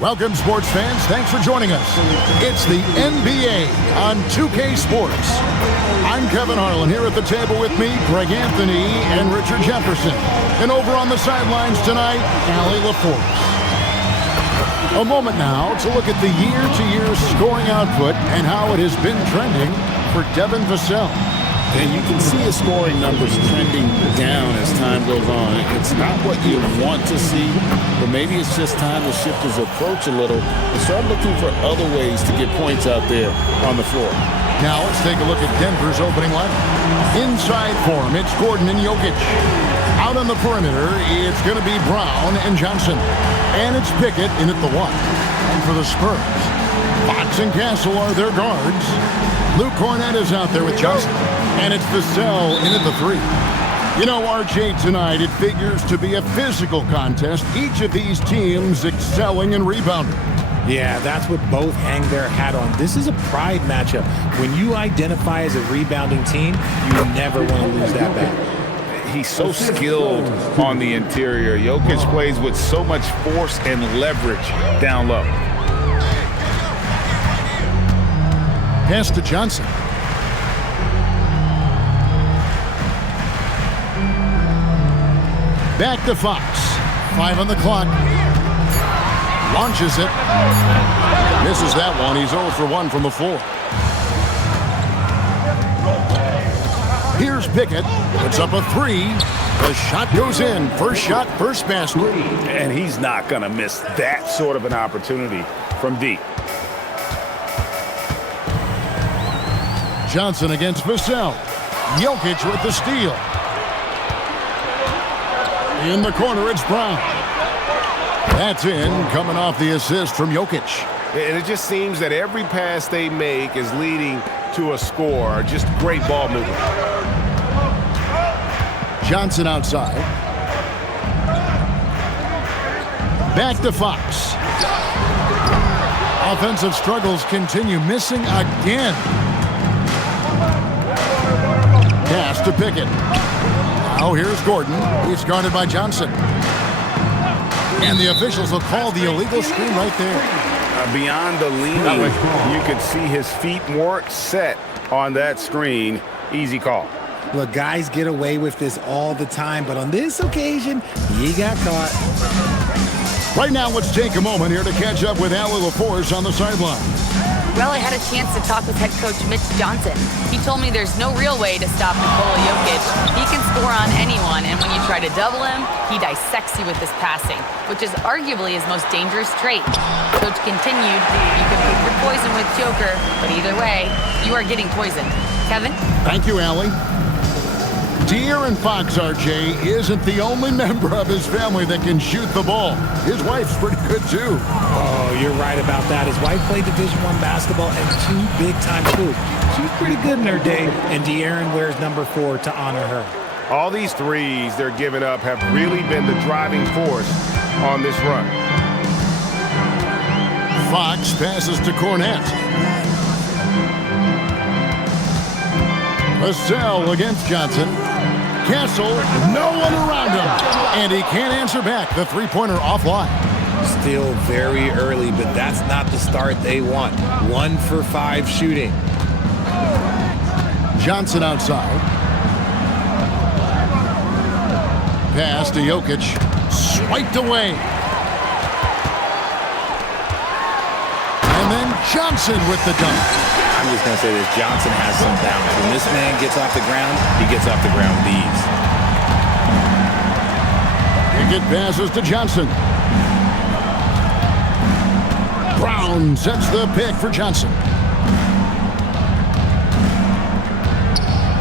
Welcome, sports fans. Thanks for joining us. It's the NBA on 2K Sports. I'm Kevin Harlan here at the table with me, Greg Anthony and Richard Jefferson. And over on the sidelines tonight, Allie LaForce. A moment now to look at the year-to-year scoring output and how it has been trending for Devin Vassell. And you can see his scoring numbers trending down as time goes on. It's not what you want to see, but maybe it's just time to shift his approach a little and start looking for other ways to get points out there on the floor. Now let's take a look at Denver's opening lineup. Inside for him, it's Gordon and Jokic. Out on the perimeter, it's going to be Brown and Johnson. And it's Pickett in at the 1. And for the Spurs, Fox and Castle are their guards. Luke Cornett is out there with Johnson. And it's Vassell in at the 3. You know, RJ, tonight it figures to be a physical contest. Each of these teams excelling in rebounding. Yeah, that's what both hang their hat on. This is a pride matchup. When you identify as a rebounding team, you never want to lose that battle. He's so skilled on the interior. Jokic plays with so much force and leverage down low. Pass to Johnson. Back to Fox. 5 on the clock. Launches it. Misses that one. He's 0 for 1 from the floor. Here's Pickett. Puts up a 3. The shot goes in. First shot, first basket. And he's not going to miss that sort of an opportunity from deep. Johnson against Vassell. Jokic with the steal. In the corner, it's Brown. That's in, coming off the assist from Jokic. And it just seems that every pass they make is leading to a score. Just great ball movement. Johnson outside. Back to Fox. Offensive struggles continue, missing again. Pass to Pickett. Now here's Gordon. He's guarded by Johnson. And the officials will call the illegal screen right there. Beyond the leaning, you could see his feet weren't set on that screen. Easy call. Look, guys get away with this all the time, but on this occasion, he got caught. Right now, let's take a moment here to catch up with Allie LaForce on the sideline. Well, I had a chance to talk with head coach Mitch Johnson. He told me there's no real way to stop Nikola Jokic. He can score on anyone, and when you try to double him, he dissects you with his passing, which is arguably his most dangerous trait. Coach continued, you can pick your poison with Joker, but either way, you are getting poisoned. Kevin? Thank you, Allie. De'Aaron Fox, RJ, isn't the only member of his family that can shoot the ball. His wife's pretty good, too. Oh, you're right about that. His wife played Division I basketball and 2 big-time schools. She's pretty good in her day, and De'Aaron wears number 4 to honor her. All these threes they're giving up have really been the driving force on this run. Fox passes to Cornett. Vassell against Johnson. Castle, no one around him. And he can't answer back. The three-pointer offline. Still very early, but that's not the start they want. 1 for 5 shooting. Johnson outside. Pass to Jokic. Swiped away. And then Johnson with the dunk. I'm just going to say this. Johnson has some balance. When this man gets off the ground, he gets off the ground with ease. Pickett passes to Johnson. Brown sets the pick for Johnson.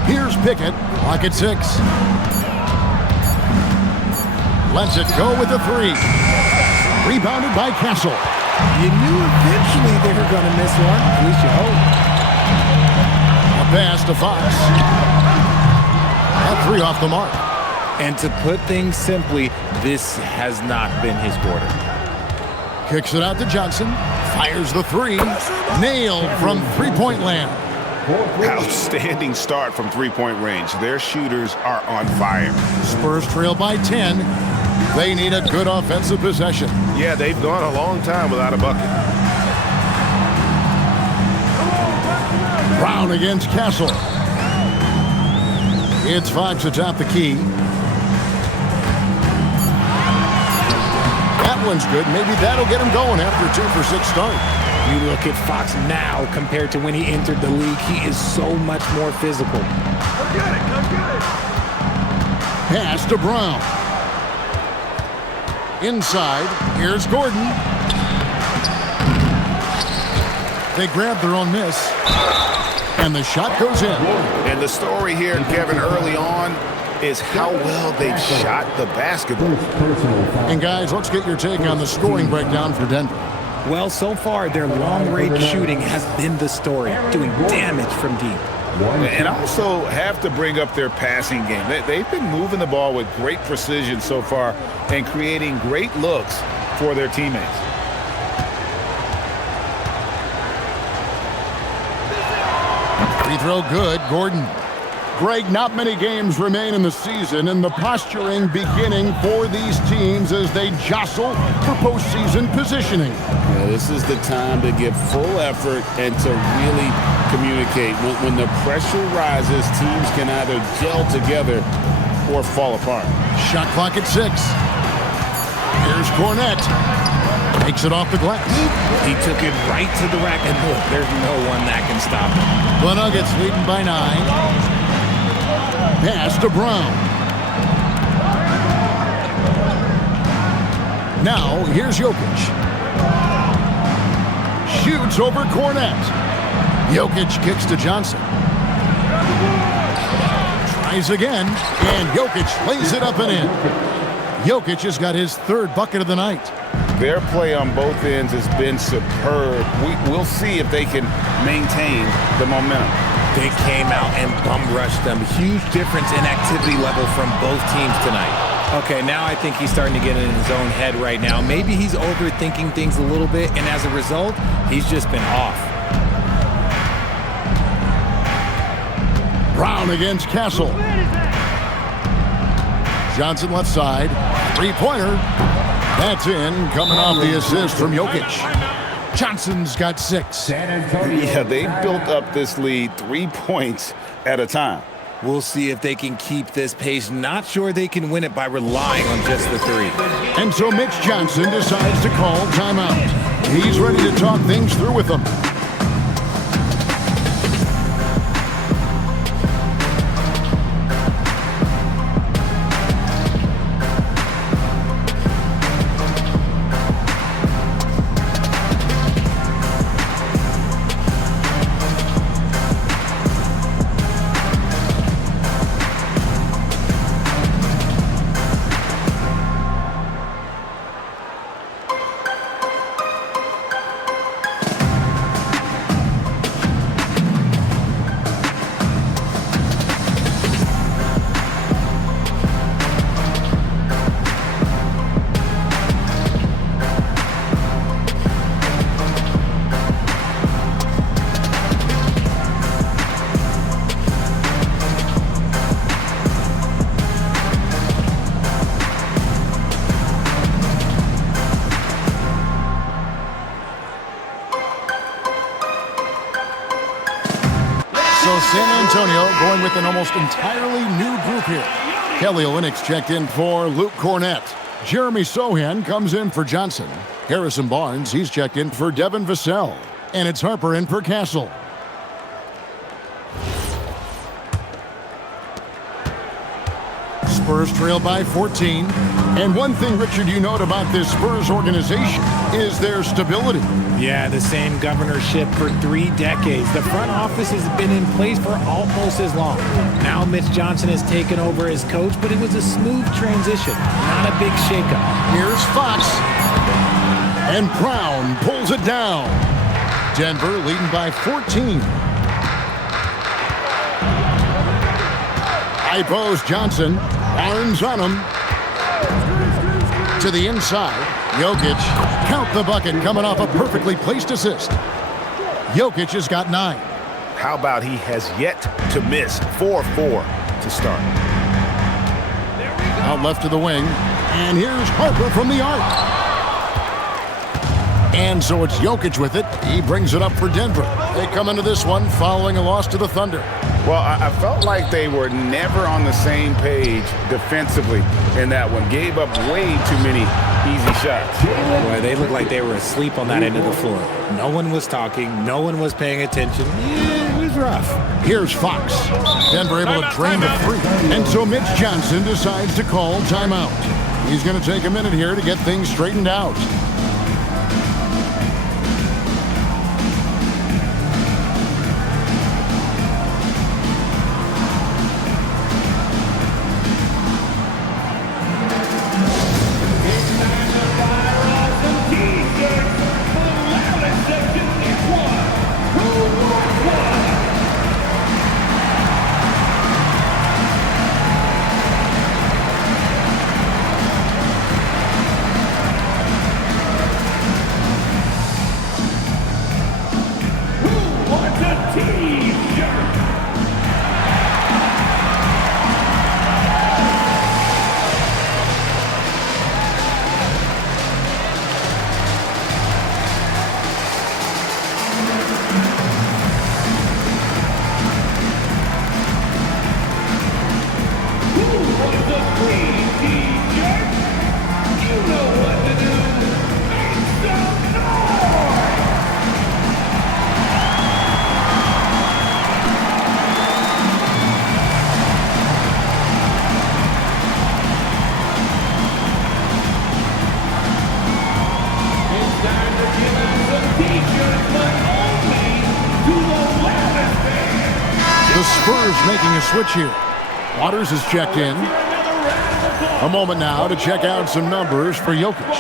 Here's Pickett. Clock at 6. Lets it go with the 3. Rebounded by Castle. You knew eventually they were going to miss one. At least you hope. A pass to Fox. That 3 off the mark. And to put things simply, this has not been his quarter. Kicks it out to Johnson. Fires the 3. Nailed from three-point land. Outstanding start from three-point range. Their shooters are on fire. Spurs trail by 10. They need a good offensive possession. Yeah, they've gone a long time without a bucket. Brown against Castle. It's Fox atop the key. That one's good. Maybe that'll get him going after a 2-for-6 start. You look at Fox now compared to when he entered the league. He is so much more physical. Pass to Brown. Inside, here's Gordon. They grab their own miss. And the shot goes in. And the story here, Kevin, early on is how well they've shot the basketball. And guys, let's get your take on the scoring breakdown for Denver. Well, so far, their long-range shooting has been the story, doing damage from deep. And also have to bring up their passing game. They've been moving the ball with great precision so far and creating great looks for their teammates. Free throw good, Gordon. Greg, not many games remain in the season, and the posturing beginning for these teams as they jostle for postseason positioning. Yeah, this is the time to give full effort and to really communicate. When the pressure rises, teams can either gel together or fall apart. Shot clock at 6. Here's Cornette. Takes it off the glass. He took it right to the rack, and look, there's no one that can stop him. The Nuggets leading by 9. Pass to Brown. Now, here's Jokic. Shoots over Cornette. Jokic kicks to Johnson. Tries again, and Jokic lays it up and in. Jokic has got his 3rd bucket of the night. Their play on both ends has been superb. We'll see if they can maintain the momentum. They came out and bum-rushed them. Huge difference in activity level from both teams tonight. Okay, now I think he's starting to get in his own head right now. Maybe he's overthinking things a little bit, and as a result, he's just been off. Brown against Castle. Johnson left side. 3-pointer. That's in, coming off the assist from Jokic. Johnson's got 6. Yeah, they've built up this lead 3 points at a time. We'll see if they can keep this pace. Not sure they can win it by relying on just the 3. And so Mitch Johnson decides to call timeout. He's ready to talk things through with them. So San Antonio going with an almost entirely new group here. Kelly Olynyk's checked in for Luke Cornette. Jeremy Sohan comes in for Johnson. Harrison Barnes, he's checked in for Devin Vassell. And it's Harper in for Castle. Spurs trail by 14. And one thing, Richard, you note about this Spurs organization is their stability. Yeah, the same governorship for 3 decades. The front office has been in place for almost as long. Now Mitch Johnson has taken over as coach, but it was a smooth transition, not a big shakeup. Here's Fox. And Brown pulls it down. Denver leading by 14. High post Johnson. Arms on him. To the inside. Jokic. Count the bucket coming off a perfectly placed assist. Jokic has got 9. How about he has yet to miss 4-4 to start. Out left to the wing. And here's Harper from the arc. And so it's Jokic with it. He brings it up for Denver. They come into this one following a loss to the Thunder. Well, I felt like they were never on the same page defensively in that one. Gave up way too many easy shots. Boy, they looked like they were asleep on that end of the floor. No one was talking. No one was paying attention. Yeah, it was rough. Here's Fox. Denver able to drain the three. And so Mitch Johnson decides to call timeout. He's going to take a minute here to get things straightened out. The Spurs making a switch here. Waters is checked in. A moment now to check out some numbers for Jokic.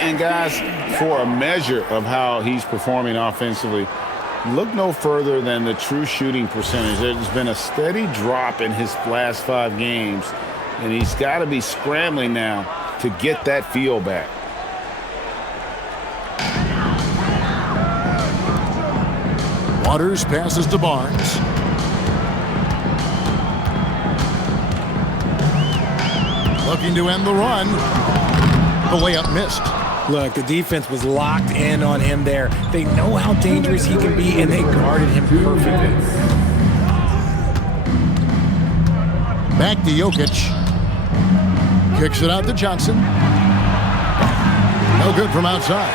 And guys, for a measure of how he's performing offensively, look no further than the true shooting percentage. There's been a steady drop in his last 5 games, and he's got to be scrambling now to get that feel back. Waters passes to Barnes. Looking to end the run. The layup missed. Look, the defense was locked in on him there. They know how dangerous he can be, and they guarded him perfectly. Back to Jokic. Kicks it out to Johnson. No good from outside.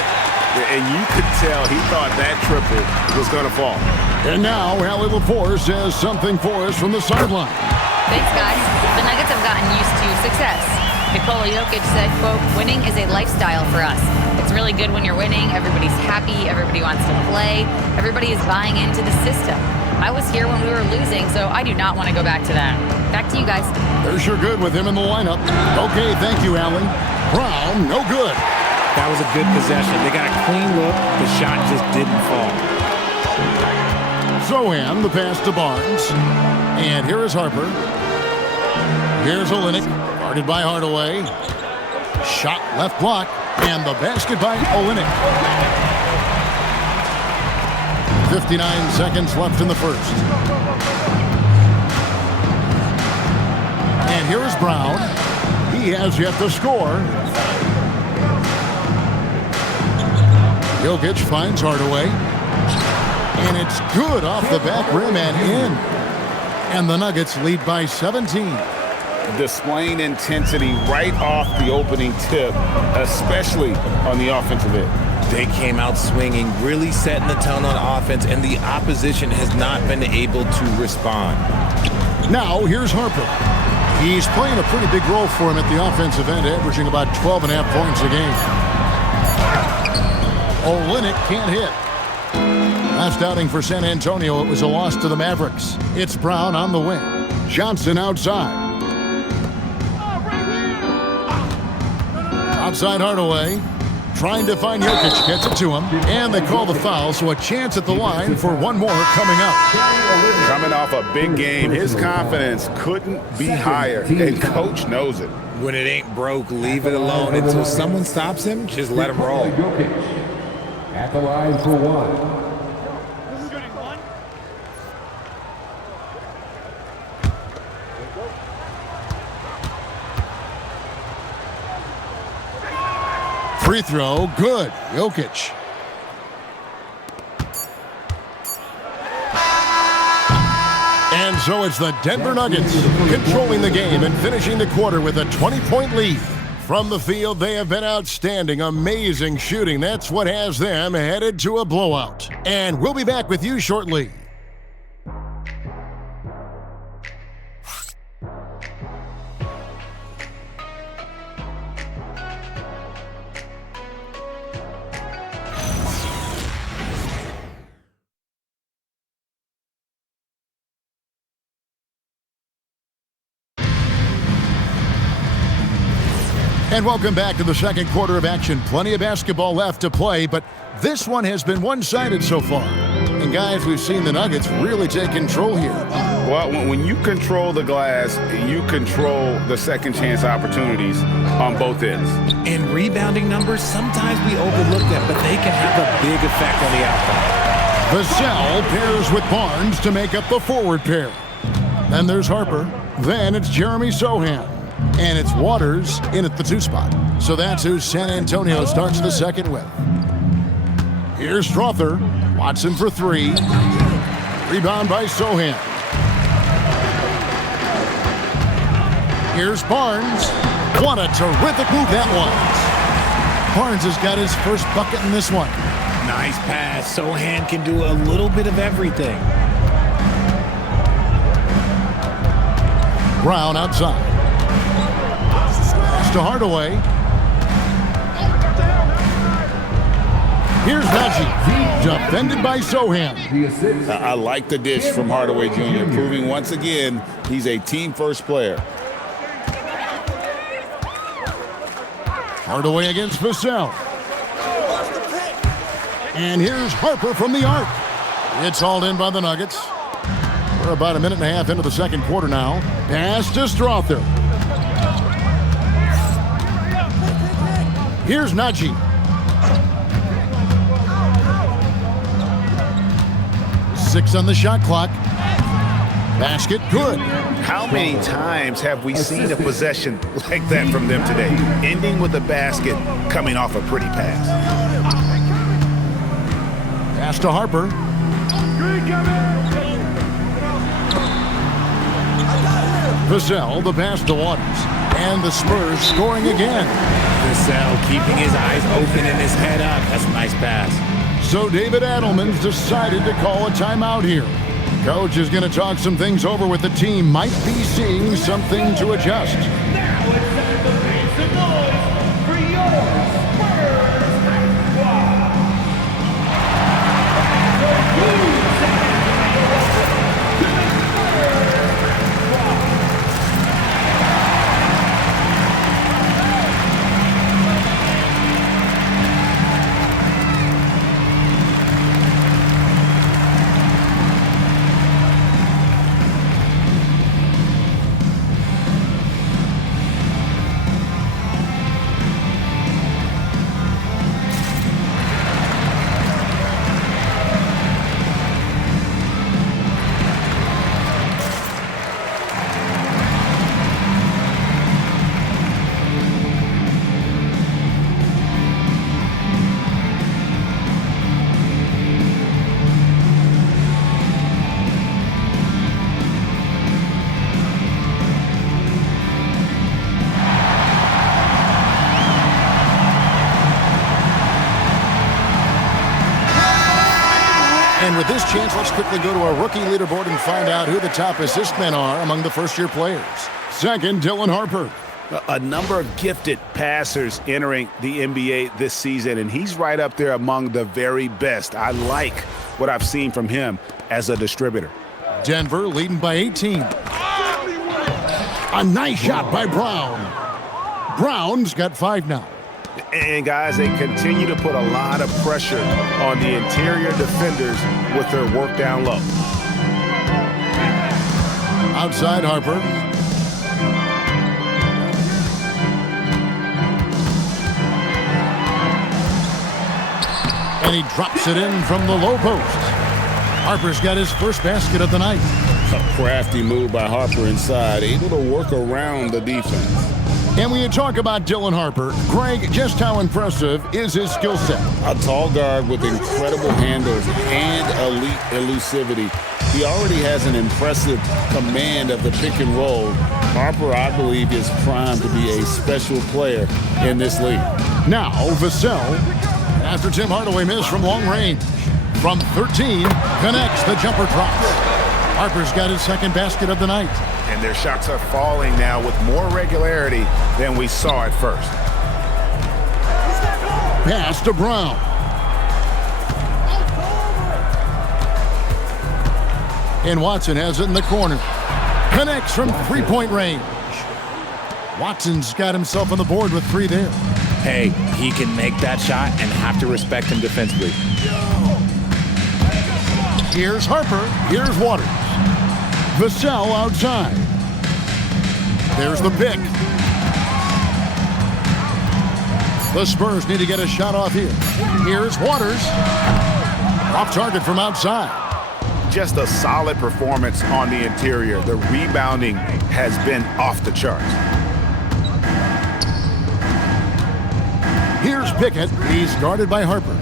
And you could tell he thought that triple was going to fall. And now, Allie LaForce says something for us from the sideline. Thanks, guys. The Nuggets have gotten used to success. Nikola Jokic said, quote, winning is a lifestyle for us. It's really good when you're winning. Everybody's happy. Everybody wants to play. Everybody is buying into the system. I was here when we were losing, so I do not want to go back to that. Back to you guys. They're sure good with him in the lineup. Okay, thank you, Allie. Brown, no good. That was a good possession. They got a clean look. The shot just didn't fall. Zohan, the pass to Barnes. And here is Harper. Here's Olynyk, guarded by Hardaway. Shot left block, and the basket by Olynyk. 59 seconds left in the first. And here is Brown. He has yet to score. Jokic finds Hardaway. And it's good off the back rim and in. And the Nuggets lead by 17. Displaying intensity right off the opening tip, especially on the offensive end. They came out swinging, really setting the tone on offense, and the opposition has not been able to respond. Now, here's Harper. He's playing a pretty big role for him at the offensive end, averaging about 12.5 points a game. Olynyk can't hit. Last outing for San Antonio, it was a loss to the Mavericks. It's Brown on the wing. Johnson outside. Outside Hardaway. Trying to find Jokic. Gets it to him. And they call the foul, so a chance at the line for one more coming up. Coming off a big game, his confidence couldn't be higher, and coach knows it. When it ain't broke, leave it alone. Until someone stops him, just let him roll. At the line for one. Free throw, good. Jokic. And so it's the Denver Nuggets controlling the game and finishing the quarter with a 20-point lead. From the field, they have been outstanding, amazing shooting. That's what has them headed to a blowout. And we'll be back with you shortly. And welcome back to the second quarter of action. Plenty of basketball left to play, but this one has been one-sided so far. And guys, we've seen the Nuggets really take control here. Well, when you control the glass, you control the second chance opportunities on both ends. And rebounding numbers, sometimes we overlook them, but they can have a big effect on the outcome. Vassell pairs with Barnes to make up the forward pair. Then there's Harper. Then it's Jeremy Sohan. And it's Waters in at the 2 spot. So that's who San Antonio starts the second with. Here's Strother. Watson for 3. Rebound by Sohan. Here's Barnes. What a terrific move that was. Barnes has got his first bucket in this one. Nice pass. Sohan can do a little bit of everything. Brown outside. To Hardaway. Here's Nagy, defended by Sohan. I like the dish from Hardaway Jr., proving once again he's a team-first player. Hardaway against Vassell. And here's Harper from the arc. It's hauled in by the Nuggets. We're about a minute and a half into the second quarter now. Pass to Strother. Here's Nagy. Six on the shot clock. Basket good. How many times have we seen a possession like that from them today? Ending with a basket, coming off a pretty pass. Pass to Harper. Vassell, the pass to Waters. And the Spurs scoring again. Vassell keeping his eyes open and his head up. That's a nice pass. So David Adelman's decided to call a timeout here. Coach is going to talk some things over with the team. Might be seeing something to adjust. Now it's time to make some noise for your Spurs squad. The Blue And with this chance, let's quickly go to our rookie leaderboard and find out who the top assist men are among the first-year players. Second, Dylan Harper. A number of gifted passers entering the NBA this season, and he's right up there among the very best. I like what I've seen from him as a distributor. Denver leading by 18. A nice shot by Brown. Brown's got 5 now. And, guys, they continue to put a lot of pressure on the interior defenders with their work down low. Outside Harper. And he drops it in from the low post. Harper's got his first basket of the night. A crafty move by Harper inside, able to work around the defense. And when you talk about Dylan Harper, Greg, just how impressive is his skill set? A tall guard with incredible handles and elite elusivity. He already has an impressive command of the pick and roll. Harper, I believe, is primed to be a special player in this league. Now, Vassell, after Tim Hardaway missed from long range. From 13, connects, the jumper drops. Harper's got his second basket of the night. And their shots are falling now with more regularity than we saw at first. Pass to Brown. And Watson has it in the corner. Connects from three-point range. Watson's got himself on the board with 3 there. Hey, he can make that shot and have to respect him defensively. Here's Harper. Here's Waters. Vassell outside. There's the pick. The Spurs need to get a shot off here. Here's Waters. Off target from outside. Just a solid performance on the interior. The rebounding has been off the charts. Here's Pickett. He's guarded by Harper.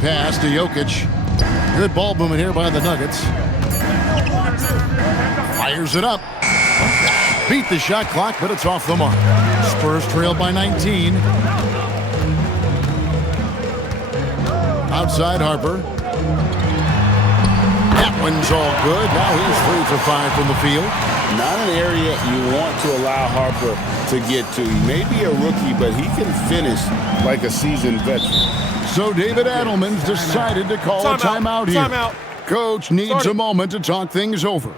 Pass to Jokic. Good ball movement here by the Nuggets. Fires it up. Beat the shot clock, but it's off the mark. Spurs trail by 19. Outside Harper. That one's all good. Now he's 3 for 5 from the field. Not an area you want to allow Harper to get to. He may be a rookie, but he can finish like a seasoned veteran. So David Adelman's decided to call a timeout here. Timeout. Coach needs a moment to talk things over.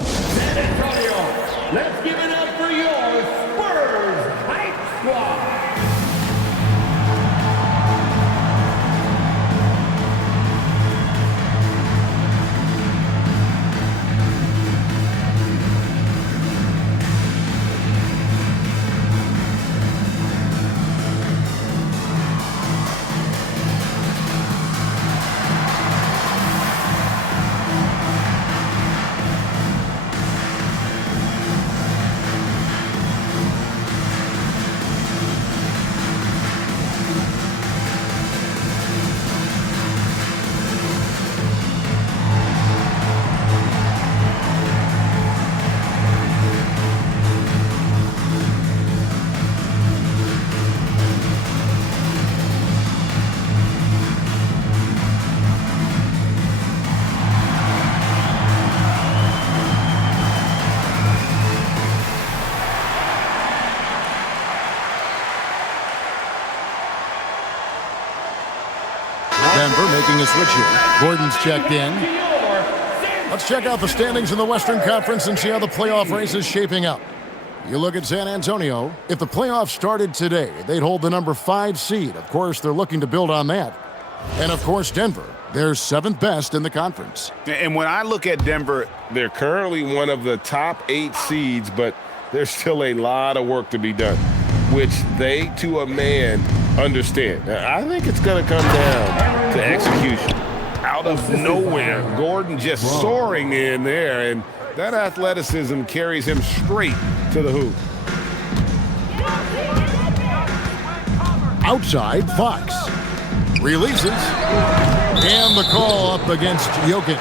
San Antonio, let's give it up for your Spurs Hype Squad. Denver making a switch here. Gordon's checked in. Let's check out the standings in the Western Conference and see how the playoff race is shaping up. You look at San Antonio. If the playoffs started today, they'd hold the number 5 seed. Of course, they're looking to build on that. And, of course, Denver. They're 7th best in the conference. And when I look at Denver, They're currently one of the top 8 seeds, but there's still a lot of work to be done, which they, to a man, understand. I think it's going to come down to execution. out of nowhere, Gordon just soaring in there, and that athleticism carries him straight to the hoop. Outside, Fox releases, and the call up against Jokic.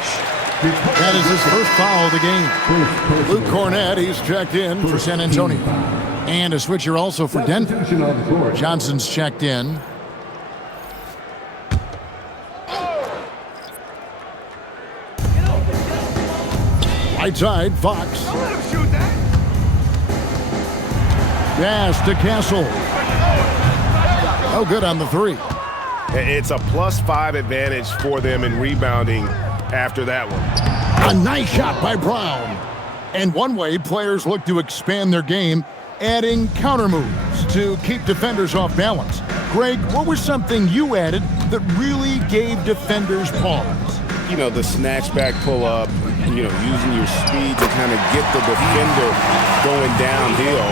That is his first foul of the game. Luke Cornett, he's checked in for San Antonio. And a switcher also for Denver. Johnson's checked in. Right side, Fox. Pass to Castle. Oh, good on the three. It's a +5 advantage for them in rebounding after that one. A nice shot by Brown. And one way players look to expand their game, adding counter moves to keep defenders off balance. Greg, what was something you added that really gave defenders pause? You know, the snatch back pull up, you know, using your speed to kind of get the defender going downhill.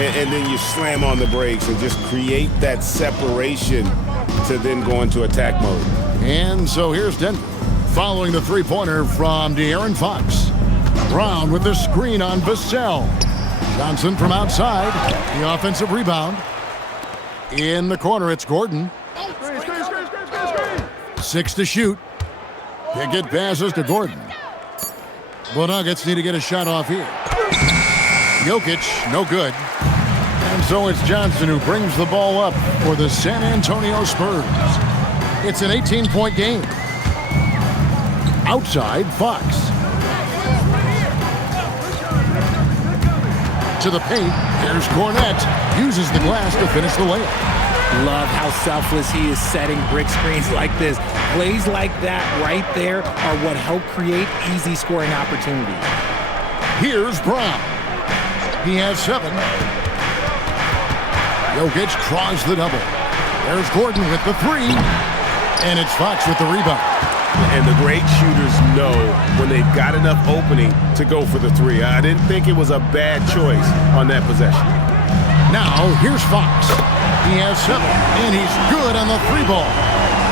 And then you slam on the brakes and just create that separation to then go into attack mode. And so here's Denver, following the three-pointer from De'Aaron Fox. Brown with the screen on Vassell. Johnson from outside, the offensive rebound. In the corner, it's Gordon. 6 to shoot. Pickett passes to Gordon. The Nuggets need to get a shot off here. Jokic, no good. And so it's Johnson who brings the ball up for the San Antonio Spurs. It's an 18-point game. Outside, Fox. To the paint, here's Cornette. Uses the glass to finish the layup. Love how selfless he is setting brick screens like this. Plays like that right there are what help create easy scoring opportunities. Here's Brown. He has 7. Jokic draws the double. There's Gordon with the 3. And it's Fox with the rebound. And the great shooters know when they've got enough opening to go for the 3. I didn't think it was a bad choice on that possession. Now, here's Fox. He has 7, and he's good on the 3 ball.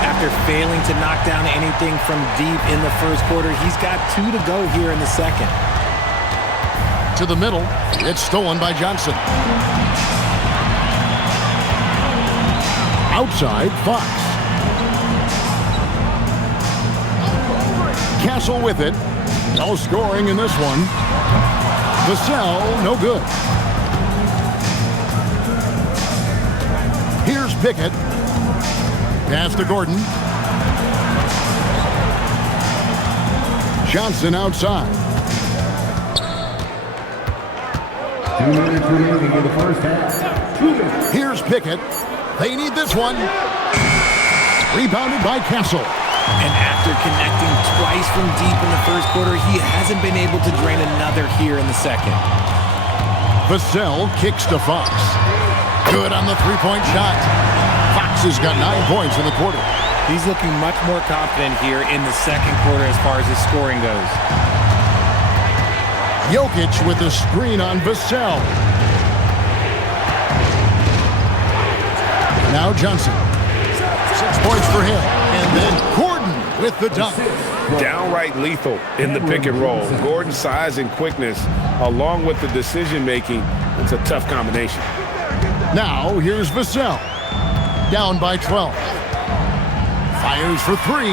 After failing to knock down anything from deep in the first quarter, he's got 2 to go here in the second. To the middle, it's stolen by Johnson. Outside, Fox. Castle with it. No scoring in this one. Vassell, no good. Here's Pickett. Pass to Gordon. Johnson outside. 2 minutes remaining in the first half. Here's Pickett. They need this one. Rebounded by Castle. And after connecting twice from deep in the first quarter, he hasn't been able to drain another here in the second. Vassell kicks to Fox. Good on the 3-point shot. Fox has got 9 points in the quarter. He's looking much more confident here in the second quarter as far as his scoring goes. Jokic with the screen on Vassell. Now Johnson. 6 points for him. And then Gordon with the dunk. Downright lethal in the pick and roll. Gordon's size and quickness, along with the decision-making, it's a tough combination. Now here's Vassell. Down by 12. Fires for 3.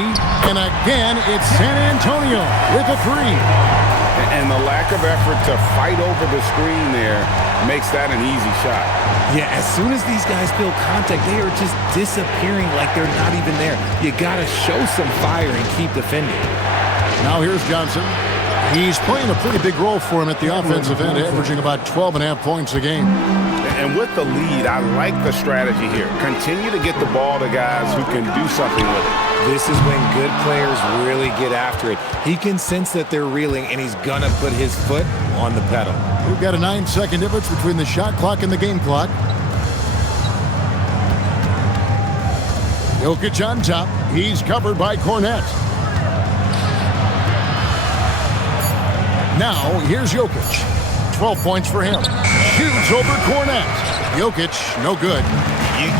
And again, it's San Antonio with a 3. And the lack of effort to fight over the screen there makes that an easy shot. Yeah, as soon as these guys feel contact, they are just disappearing like they're not even there. You got to show some fire and keep defending. Now here's Johnson. He's playing a pretty big role for him at the offensive end, averaging about 12.5 points a game. And with the lead, I like the strategy here. Continue to get the ball to guys who can do something with it. This is when good players really get after it. He can sense that they're reeling, and he's going to put his foot on the pedal. We've got a 9-second difference between the shot clock and the game clock. Jokic on top. He's covered by Cornette. Now, here's Jokic. 12 points for him. Shoots over Cornette. Jokic, no good.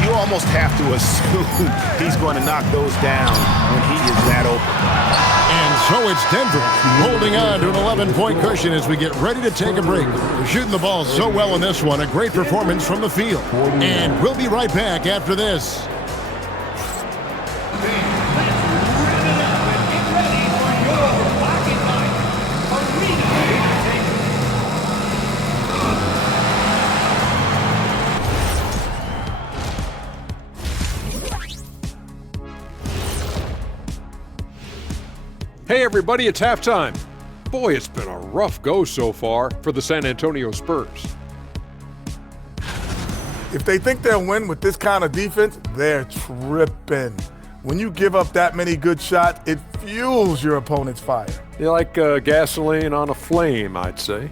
You almost have to assume he's going to knock those down when he is that open. And so it's Denver holding on to an 11-point cushion as we get ready to take a break. They're shooting the ball so well in this one. A great performance from the field. And we'll be right back after this. Hey everybody, it's halftime. Boy, it's been a rough go so far for the San Antonio Spurs. If they think they'll win with this kind of defense, they're tripping. When you give up that many good shots, it fuels your opponent's fire. You're like gasoline on a flame, I'd say.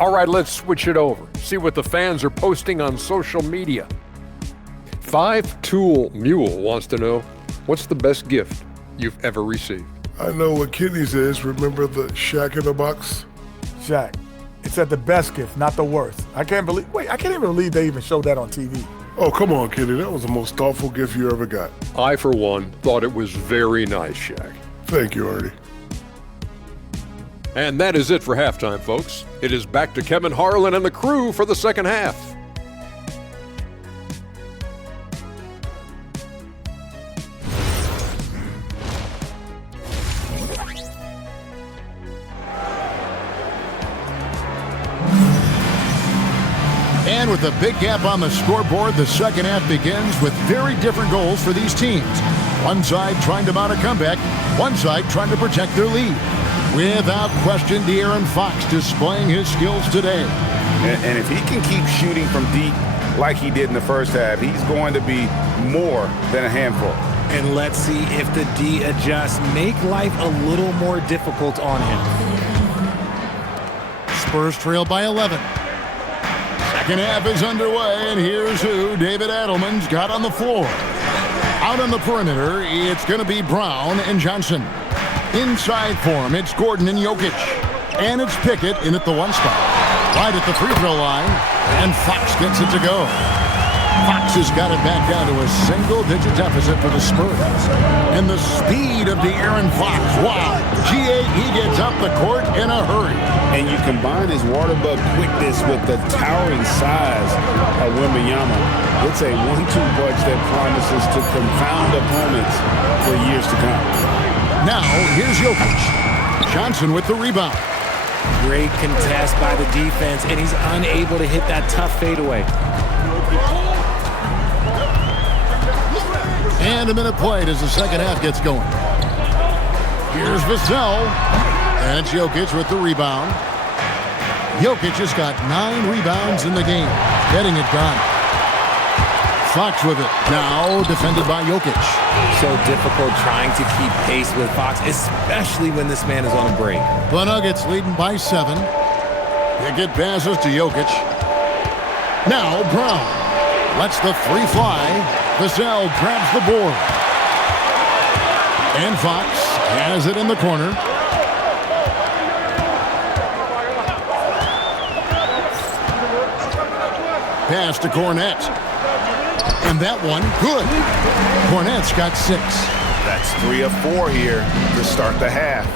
All right, let's switch it over. See what the fans are posting on social media. 5-Tool Mule wants to know, what's the best gift you've ever received? I know what Kenny's is. Remember the Shaq in the box? Shaq, it's at the best gift, not the worst. I can't even believe they even showed that on TV. Oh, come on, Kenny. That was the most thoughtful gift you ever got. I, for one, thought it was very nice, Shaq. Thank you, Artie. And that is it for halftime, folks. It is back to Kevin Harlan and the crew for the second half. And with a big gap on the scoreboard, the second half begins with very different goals for these teams. One side trying to mount a comeback, one side trying to protect their lead. Without question, De'Aaron Fox displaying his skills today. And if he can keep shooting from deep like he did in the first half, he's going to be more than a handful. And let's see if the D adjusts, make life a little more difficult on him. Spurs trail by 11. Second half is underway, and here's who David Adelman's got on the floor. Out on the perimeter, it's going to be Brown and Johnson. Inside for him, it's Gordon and Jokic. And it's Pickett in at the one spot. Right at the free throw line, and Fox gets it to go. Fox has got it back down to a single-digit deficit for the Spurs. And the speed of De'Aaron Fox, wow. He gets up the court in a hurry. And you combine his water bug quickness with the towering size of Wembanyama. It's a 1-2 punch that promises to confound opponents for years to come. Now, here's Jokic. Johnson with the rebound. Great contest by the defense, and he's unable to hit that tough fadeaway. And a minute played as the second half gets going. Here's Vassell. And it's Jokic with the rebound. Jokic has got 9 rebounds in the game, getting it done. Fox with it. Now defended by Jokic. So difficult trying to keep pace with Fox, especially when this man is on a break. The Nuggets leading by 7. Pickett passes to Jokic. Now Brown lets the three fly. Vassell grabs the board. And Fox has it in the corner. Pass to Cornette. And that one, good. Cornette's got 6. That's 3 of 4 here to start the half.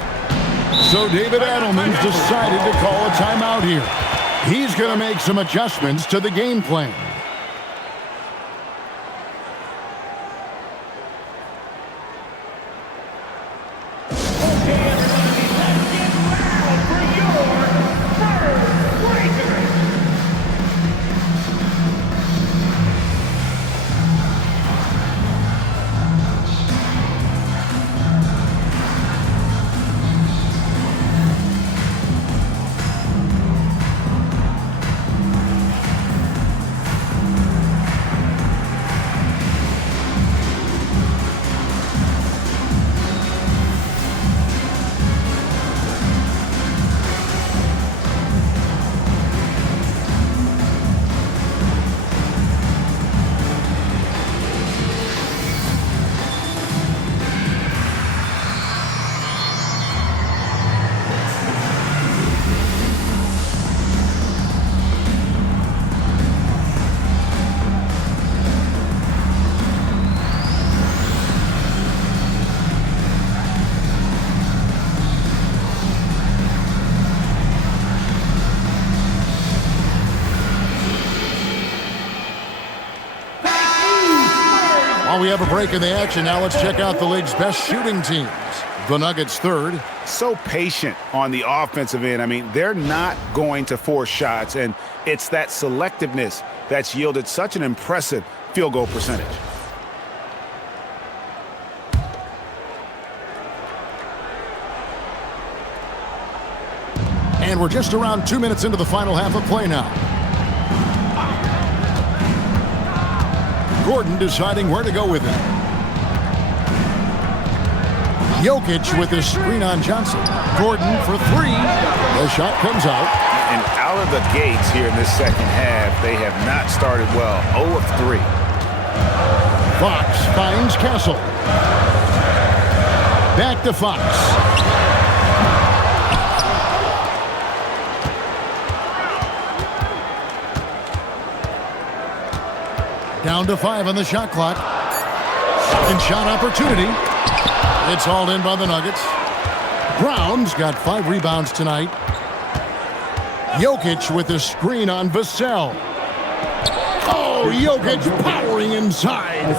So David Adelman's decided to call a timeout here. He's going to make some adjustments to the game plan. We have a break in the action. Now let's check out the league's best shooting teams. The Nuggets third. So patient on the offensive end. I mean, they're not going to force shots, and it's that selectiveness that's yielded such an impressive field goal percentage. And we're just around 2 minutes into the final half of play now. Gordon deciding where to go with it. Jokic with his screen on Johnson. Gordon for 3. The shot comes out. And out of the gates here in this second half, they have not started well. 0 of 3. Fox finds Castle. Back to Fox. Down to 5 on the shot clock. Second shot opportunity. It's hauled in by the Nuggets. Brown's got 5 rebounds tonight. Jokic with a screen on Vassell. Oh, Jokic powering inside.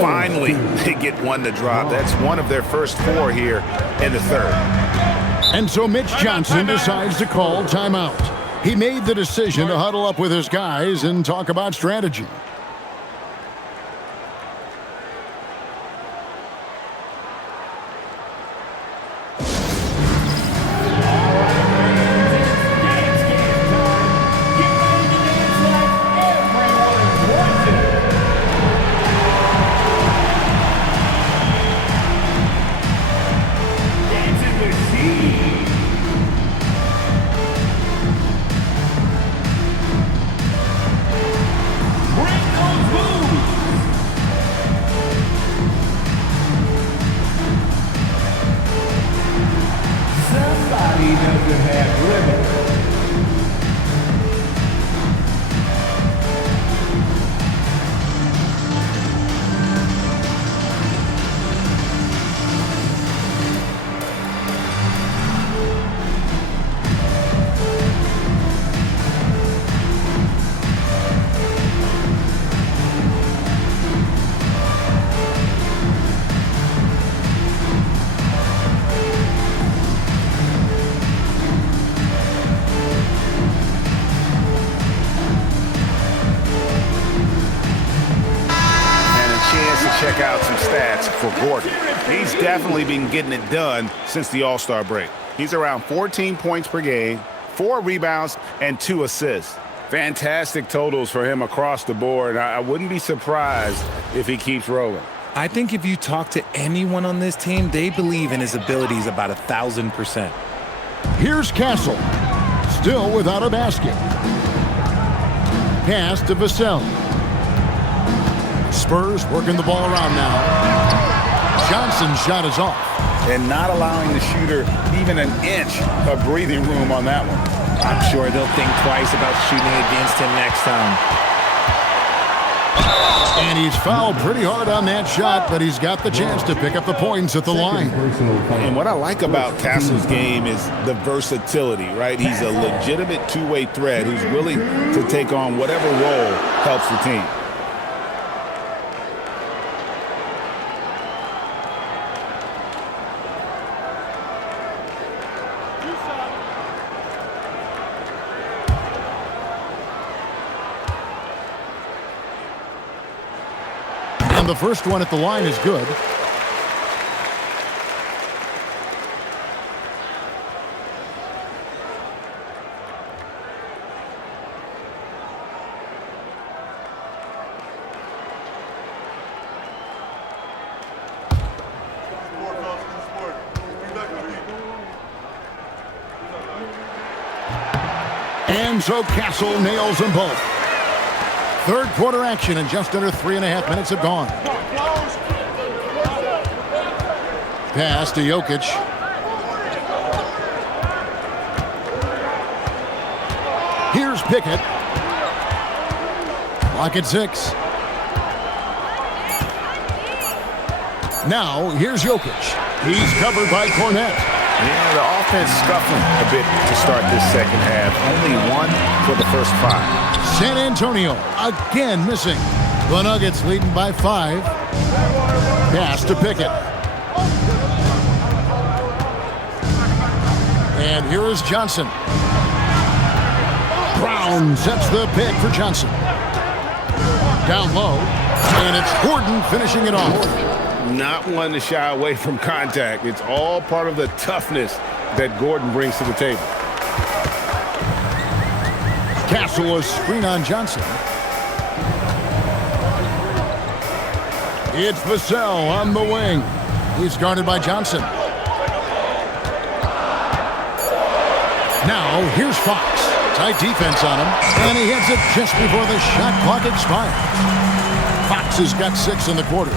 Finally, they get one to drop. That's one of their first 4 here in the third. And so Mitch Johnson decides to call timeout. He made the decision to huddle up with his guys and talk about strategy. Check out some stats for Gordon. He's definitely been getting it done since the All-Star break. He's around 14 points per game, 4 rebounds, and 2 assists. Fantastic totals for him across the board. I wouldn't be surprised if he keeps rolling. I think if you talk to anyone on this team, they believe in his abilities about 1,000%. Here's Castle, still without a basket. Pass to Vassell. Spurs working the ball around now. Johnson's shot is off. And not allowing the shooter even an inch of breathing room on that one. I'm sure they'll think twice about shooting against him next time. And he's fouled pretty hard on that shot, but he's got the chance to pick up the points at the line. And what I like about Castle's game is the versatility, right? He's a legitimate two-way threat who's willing to take on whatever role helps the team. And the first one at the line is good. And so Castle nails them both. Third quarter action, and just under 3.5 minutes have gone. Pass to Jokic. Here's Pickett. Clock at 6. Now, here's Jokic. He's covered by Cornette. Yeah, the offense scuffling a bit to start this second half. Only 1 for the first 5. San Antonio again missing. The Nuggets leading by 5. Pass to Pickett. And here is Johnson. Brown sets the pick for Johnson. Down low. And it's Gordon finishing it off. Not one to shy away from contact. It's all part of the toughness that Gordon brings to the table. Castle a screen on Johnson. It's Vassell on the wing. He's guarded by Johnson. Now here's Fox. Tight defense on him. And he hits it just before the shot clock expires. Fox has got 6 in the quarter.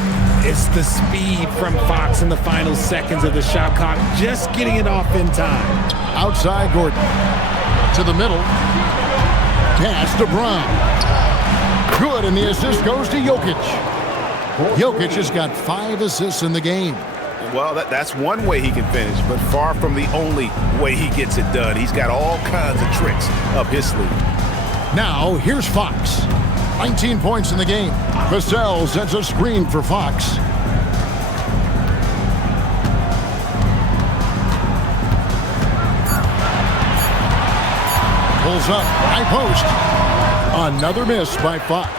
It's the speed from Fox in the final seconds of the shot clock, just getting it off in time. Outside Gordon. To the middle. Pass to Brown. Good, and the assist goes to Jokic. Jokic has got 5 assists in the game. Well, that's one way he can finish, but far from the only way he gets it done. He's got all kinds of tricks up his sleeve. Now, here's Fox. 19 points in the game. Vassell sets a screen for Fox. Pulls up, high post. Another miss by Fox.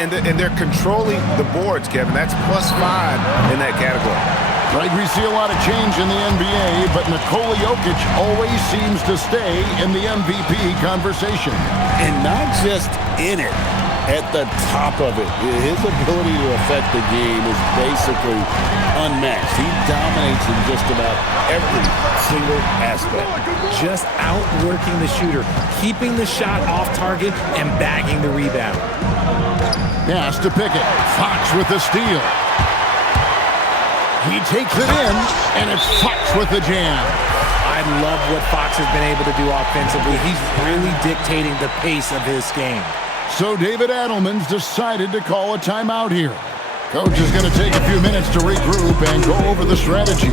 And they're controlling the boards, Kevin. That's +5 in that category. Right, we see a lot of change in the NBA, but Nikola Jokic always seems to stay in the MVP conversation. And not just in it, at the top of it. His ability to affect the game is basically unmatched. He dominates in just about every single aspect. Just outworking the shooter, keeping the shot off target, and bagging the rebound. Pass to Pickett. Fox with the steal. He takes it in, and it's Fox with the jam. I love what Fox has been able to do offensively. He's really dictating the pace of his game. So David Adelman's decided to call a timeout here. Coach is going to take a few minutes to regroup and go over the strategy.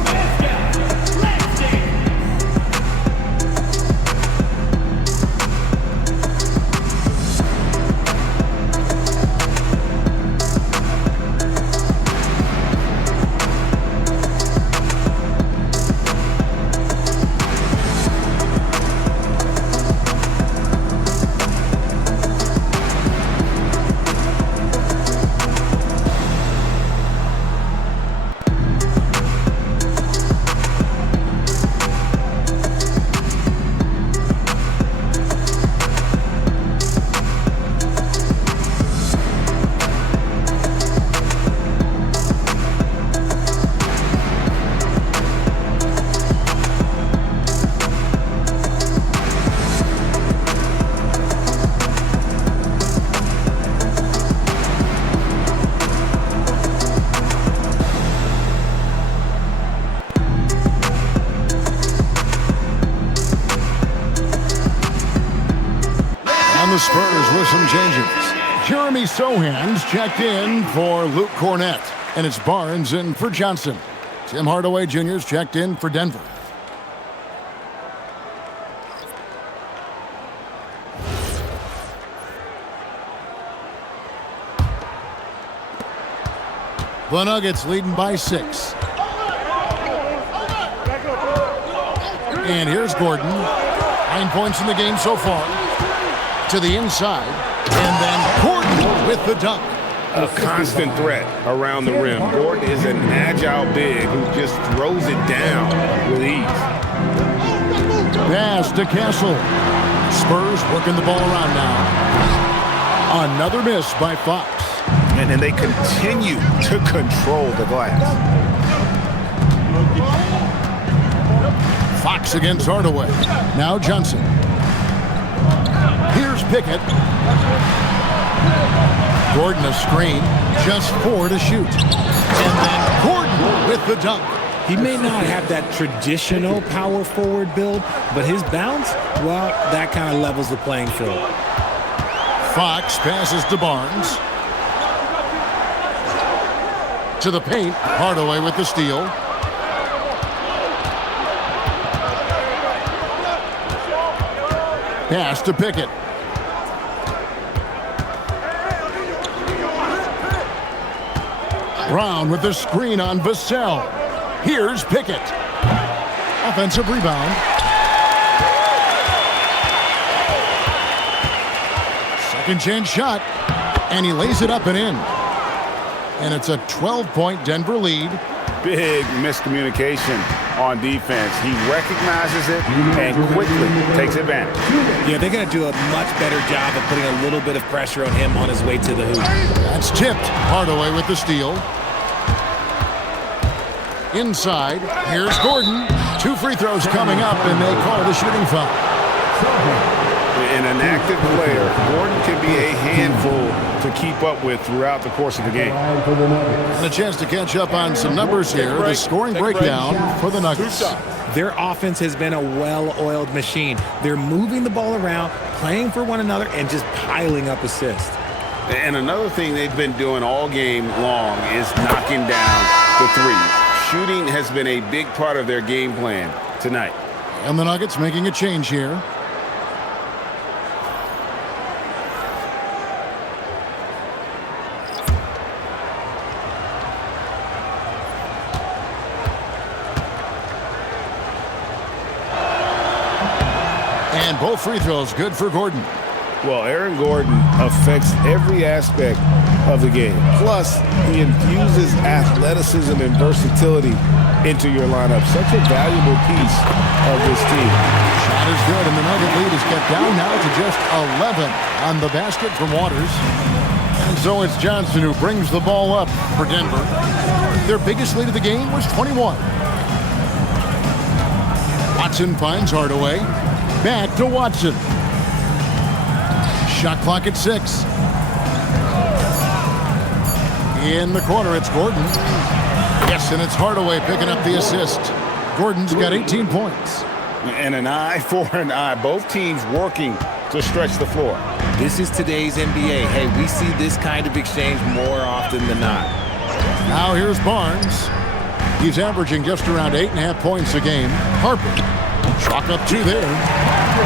The Spurs with some changes. Jeremy Sohan's checked in for Luke Cornett, and it's Barnes in for Johnson. Tim Hardaway Jr.'s checked in for Denver. The Nuggets leading by 6. And here's Gordon. 9 points in the game so far. To the inside, and then Gordon with the dunk. A constant threat around the rim. Gordon is an agile big who just throws it down with ease. Pass to Castle. Spurs working the ball around now. Another miss by Fox. And then they continue to control the glass. Fox against Hardaway. Now Johnson. Here's Pickett. Gordon a screen. Just 4 to shoot. And then Gordon with the dunk. He may not have that traditional power forward build, but his bounce, well, that kind of levels the playing field. Fox passes to Barnes. To the paint. Hardaway with the steal. Pass to Pickett. Brown with the screen on Vassell. Here's Pickett. Offensive rebound. Second chance shot. And he lays it up and in. And it's a 12-point Denver lead. Big miscommunication on defense. He recognizes it and quickly takes advantage. Yeah, they're going to do a much better job of putting a little bit of pressure on him on his way to the hoop. That's tipped. Hardaway with the steal. Inside. Here's Gordon. 2 free throws coming up, and they call the shooting foul. And an active player, Gordon can be a handful to keep up with throughout the course of the game. And a chance to catch up on some numbers here. The scoring breakdown for the Nuggets. Their offense has been a well-oiled machine. They're moving the ball around, playing for one another, and just piling up assists. And another thing they've been doing all game long is knocking down the three. Shooting has been a big part of their game plan tonight. And the Nuggets making a change here. And both free throws good for Gordon. Well, Aaron Gordon affects every aspect of the game. Plus, he infuses athleticism and versatility into your lineup. Such a valuable piece of this team. Shot is good, and the Nugget lead is kept down now to just 11 on the basket from Waters. And so it's Johnson who brings the ball up for Denver. Their biggest lead of the game was 21. Watson finds Hardaway. Back to Watson. Shot clock at 6. In the corner, it's Gordon. Yes, and it's Hardaway picking up the assist. Gordon's got 18 points. And an eye for an eye. Both teams working to stretch the floor. This is today's NBA. Hey, we see this kind of exchange more often than not. Now here's Barnes. He's averaging just around 8.5 points a game. Harper, chalk up 2 there.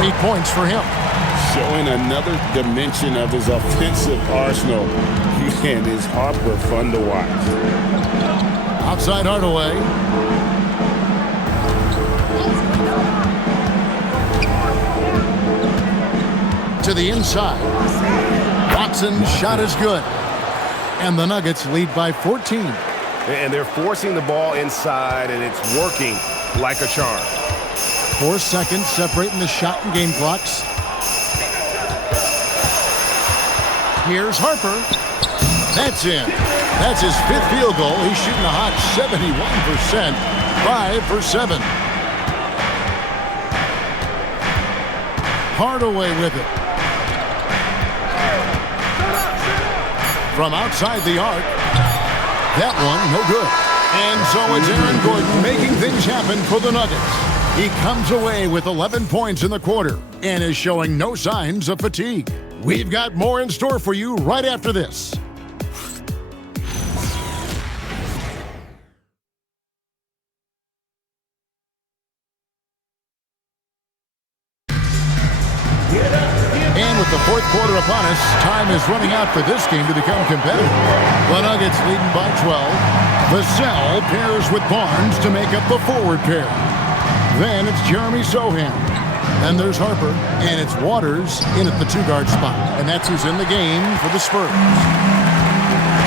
8 points for him. Showing another dimension of his offensive arsenal. Man, is Harper fun to watch. Outside Hardaway. To the inside. Watson's shot is good. And the Nuggets lead by 14. And they're forcing the ball inside, and it's working like a charm. 4 seconds separating the shot and game clocks. Here's Harper. That's in. That's his 5th field goal. He's shooting a hot 71%. 5 for 7. Hardaway with it. From outside the arc. That one, no good. And so it's Aaron Gordon making things happen for the Nuggets. He comes away with 11 points in the quarter and is showing no signs of fatigue. We've got more in store for you right after this. And with the fourth quarter upon us, time is running out for this game to become competitive. The Nuggets leading by 12. Vassell pairs with Barnes to make up the forward pair. Then it's Jeremy Sohan. Then there's Harper, and it's Waters in at the 2-guard spot. And that's who's in the game for the Spurs.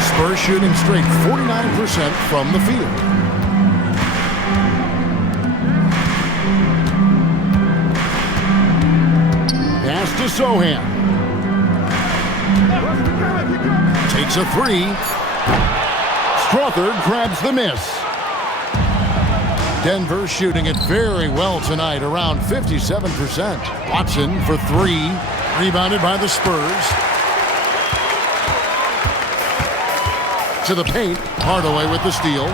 Spurs shooting straight 49% from the field. Pass to Sohan. Takes a 3. Strouthard grabs the miss. Denver shooting it very well tonight, around 57%. Watson for 3. Rebounded by the Spurs. To the paint. Hardaway with the steal.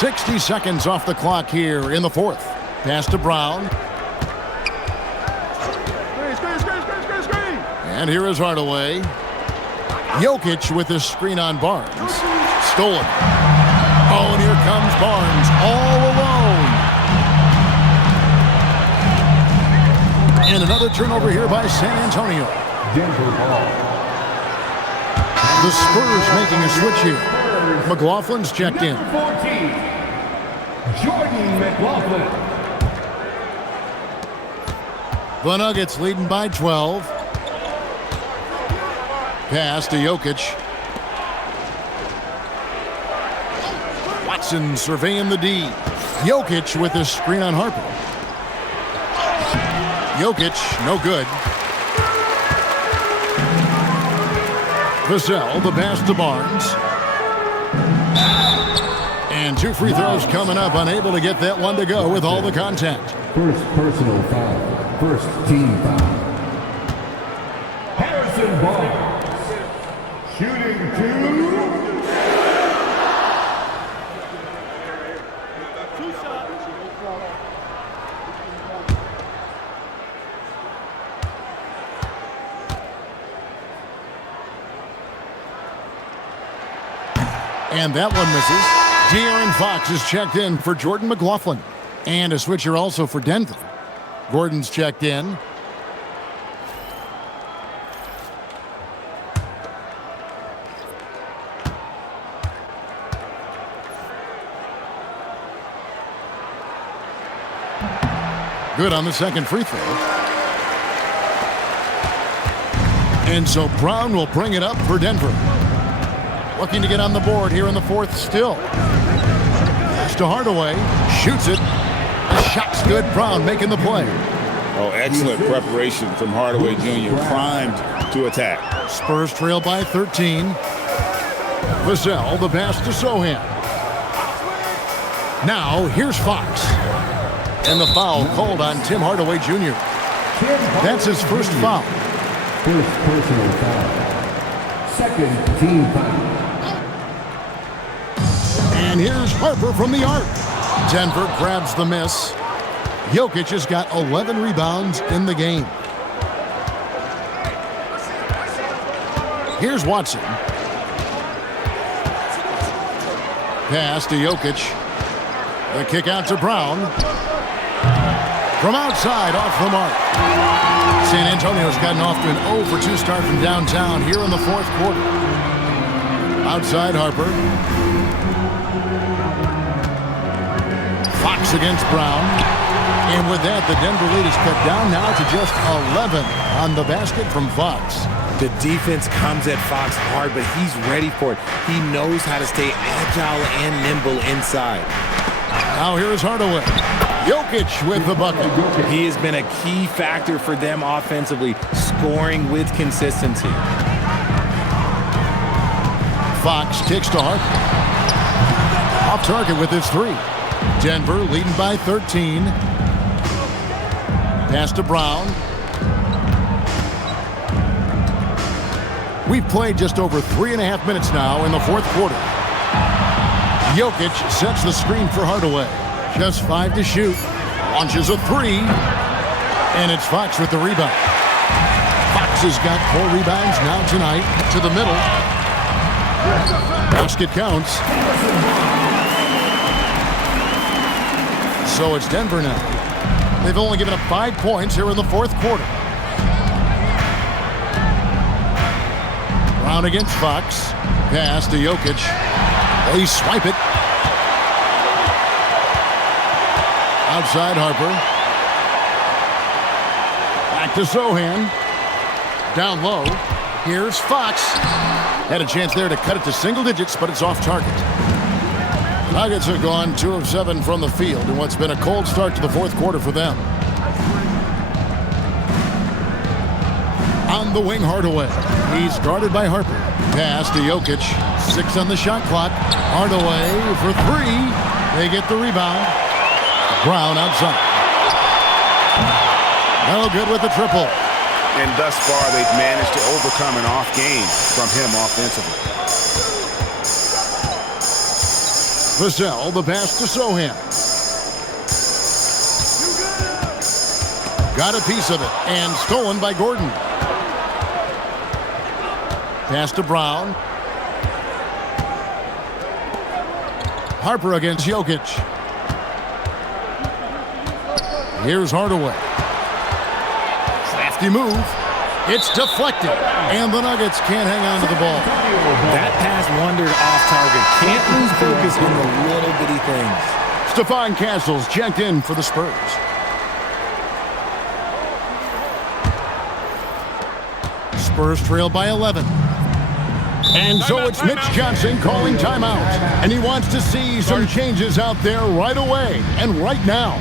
60 seconds off the clock here in the fourth. Pass to Brown. And here is Hardaway. Jokic with his screen on Barnes. Stolen. Oh, and here comes Barnes all alone. And another turnover here by San Antonio. Denver ball. The Spurs making a switch here. McLaughlin's checked in. Number 14, Jordan McLaughlin. The Nuggets leading by 12. Pass to Jokic. Watson surveying the D. Jokic with his screen on Harper. Jokic, no good. Vassell, the pass to Barnes. And 2 free throws coming up, unable to get that one to go with all the contact. First personal foul. First team foul. Harrison Barnes. Shooting 2. And that one misses. De'Aaron Fox is checked in for Jordan McLaughlin. And a switcher also for Denver. Gordon's checked in. Good on the second free throw. And so Brown will bring it up for Denver. Looking to get on the board here in the fourth still. Pass to Hardaway. Shoots it. The shot's good. Brown making the play. Oh, excellent preparation from Hardaway Jr. Primed to attack. Spurs trail by 13. Vassell, the pass to Sohan. Now, here's Fox. And the foul called on Tim Hardaway Jr. That's his first foul. First personal foul. Second team foul. And here's Harper from the arc. Denver grabs the miss. Jokic has got 11 rebounds in the game. Here's Watson. Pass to Jokic. The kick out to Brown. From outside, off the mark. San Antonio's gotten off to an 0 for 2 start from downtown here in the fourth quarter. Outside Harper. Fox against Brown. And with that, the Denver lead is cut down now to just 11 on the basket from Fox. The defense comes at Fox hard, but he's ready for it. He knows how to stay agile and nimble inside. Now here is Hardaway. Jokic with the bucket. He has been a key factor for them offensively, scoring with consistency. Fox kicks to Harper. Off target with his 3. Denver leading by 13. Pass to Brown. We've played just over 3.5 minutes now in the fourth quarter. Jokic sets the screen for Hardaway. Just 5 to shoot. Launches a 3. And it's Fox with the rebound. Fox has got 4 rebounds now tonight. To the middle. Basket counts. So it's Denver now. They've only given up 5 points here in the fourth quarter. Brown against Fox. Pass to Jokic. They swipe it. Outside Harper. Back to Sohan. Down low. Here's Fox. Had a chance there to cut it to single digits, but it's off target. Nuggets have gone 2 of 7 from the field in what's been a cold start to the fourth quarter for them. On the wing, Hardaway. He's guarded by Harper. Pass to Jokic. 6 on the shot clock. Hardaway for 3. They get the rebound. Brown outside. No good with the triple. And thus far, they've managed to overcome an off game from him offensively. Vassell, the pass to Sohan. Got a piece of it, and stolen by Gordon. Pass to Brown. Harper against Jokic. Here's Hardaway. Crafty move. It's deflected, and the Nuggets can't hang on to the ball. That pass wandered off target. Can't lose focus on the little bitty things. Stephon Castle's checked in for the Spurs. Spurs trail by 11. And so it's Mitch Johnson calling timeout. And he wants to see some changes out there right away and right now.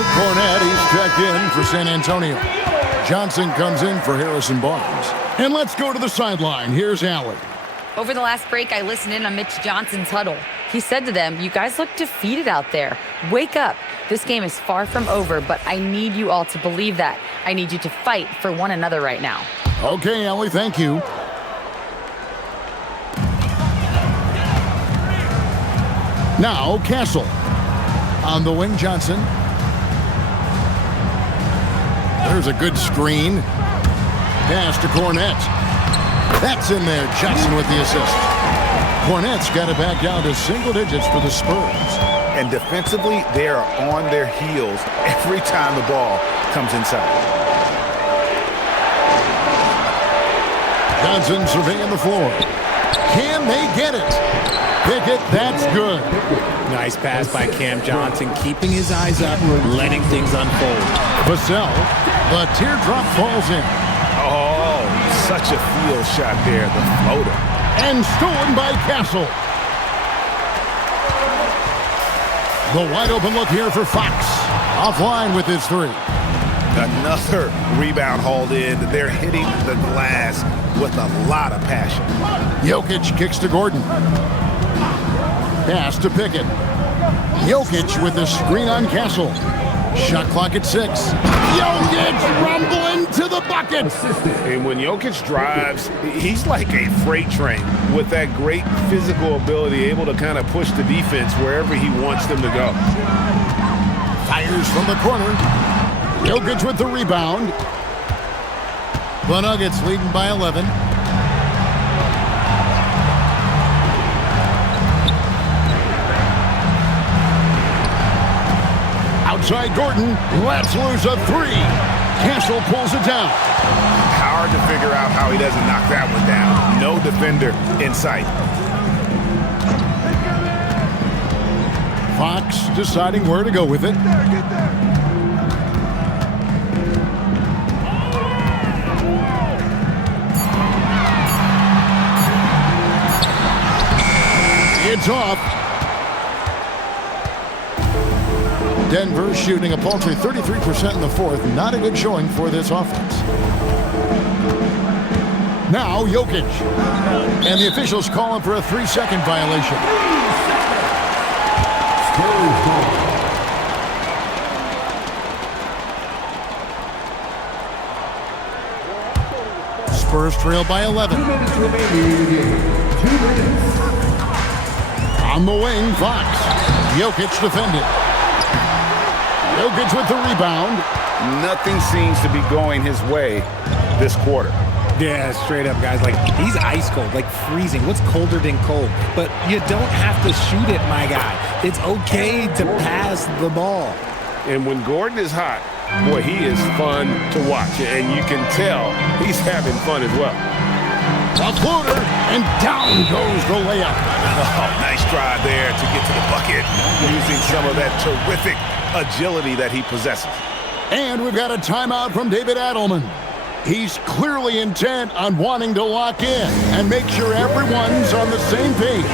Luke Cornett, he's checked in for San Antonio. Johnson comes in for Harrison Barnes. And let's go to the sideline. Here's Allie. Over the last break, I listened in on Mitch Johnson's huddle. He said to them, "You guys look defeated out there. Wake up. This game is far from over, but I need you all to believe that. I need you to fight for one another right now." Okay, Allie, thank you. Now, Castle. On the wing, Johnson. There's a good screen. Pass to Cornett. That's in there. Johnson with the assist. Cornett's got it back down to single digits for the Spurs. And defensively, they are on their heels every time the ball comes inside. Johnson surveying the floor. Can they get it? Pickett, that's good. Nice pass by Cam Johnson, keeping his eyes up, letting things unfold. Vassell, the teardrop falls in. Oh, such a field shot there, the floater. And stolen by Castle. The wide open look here for Fox. Offline with his three. Another rebound hauled in. They're hitting the glass with a lot of passion. Jokic kicks to Gordon. Pass to Pickett. Jokic with the screen on Castle. Shot clock at 6. Jokic rumbling to the bucket. And when Jokic drives, he's like a freight train with that great physical ability, able to kind of push the defense wherever he wants them to go. Fires from the corner. Jokic with the rebound. The Nuggets leading by 11. Outside Gordon, lets loose a three. Castle pulls it down. Hard to figure out how he doesn't knock that one down. No defender in sight. Fox deciding where to go with it. It's off. Denver shooting a paltry 33% in the fourth. Not a good showing for this offense. Now Jokic. And the officials calling for a 3-second violation. Spurs trail by 11. 2 minutes remaining. 2 minutes. On the wing, Fox. Jokic defended. Jokic with the rebound. Nothing seems to be going his way this quarter. Yeah, straight up, guys. Like, he's ice cold, like freezing. What's colder than cold? But you don't have to shoot it, my guy. It's okay to pass the ball. And when Gordon is hot, boy, he is fun to watch. And you can tell he's having fun as well. A floater, and down goes the layup. Oh, nice drive there to get to the bucket, using some of that terrific agility that he possesses. And we've got a timeout from David Adelman. He's clearly intent on wanting to lock in and make sure everyone's on the same page.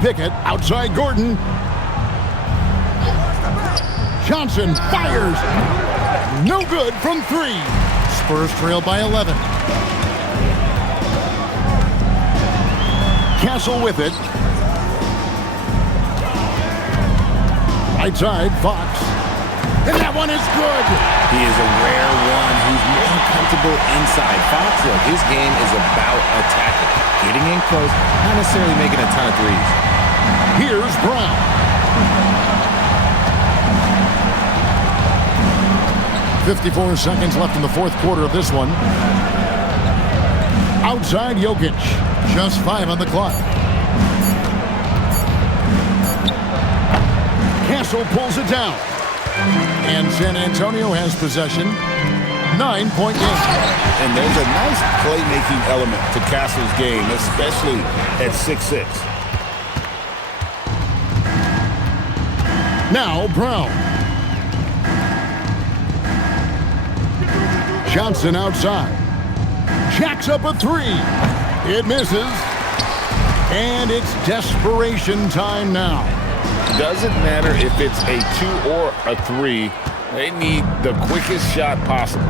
Pickett outside Gordon. Johnson fires. No good from 3. Spurs trail by 11. Castle with it. Right side, Fox. And that one is good. He is a rare one who's more comfortable inside. Fox, look, his game is about attacking, getting in close, not necessarily making a ton of threes. Here's Brown. .54 seconds left in the fourth quarter of this one. Outside Jokic. Just 5 on the clock. Castle pulls it down. And San Antonio has possession. 9-point game. And there's a nice playmaking element to Castle's game, especially at 6'6". Now Brown. Johnson outside. Jacks up a 3. It misses. And it's desperation time now. Doesn't matter if it's a 2 or a 3. They need the quickest shot possible.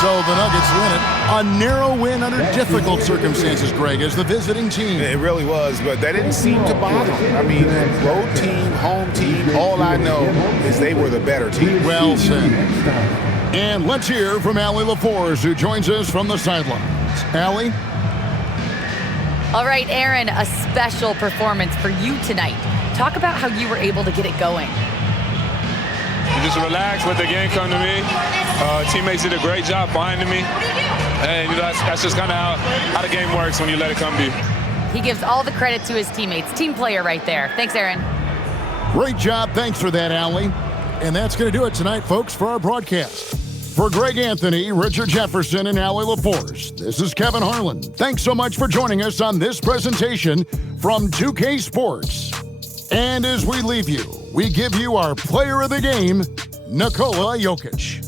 So the Nuggets win it. A narrow win under difficult circumstances, Greg, as the visiting team. It really was, but that didn't seem to bother them. I mean, road team, home team, all I know is they were the better team. Well said. And let's hear from Allie LaForce, who joins us from the sidelines. Allie? All right, Aaron, a special performance for you tonight. Talk about how you were able to get it going. Just relax, let the game come to me. Teammates did a great job finding me. And that's just kind of how the game works when you let it come to you. He gives all the credit to his teammates. Team player right there. Thanks, Aaron. Great job. Thanks for that, Allie. And that's going to do it tonight, folks, for our broadcast. For Greg Anthony, Richard Jefferson, and Allie LaForce, this is Kevin Harlan. Thanks so much for joining us on this presentation from 2K Sports. And as we leave you, we give you our player of the game, Nikola Jokic.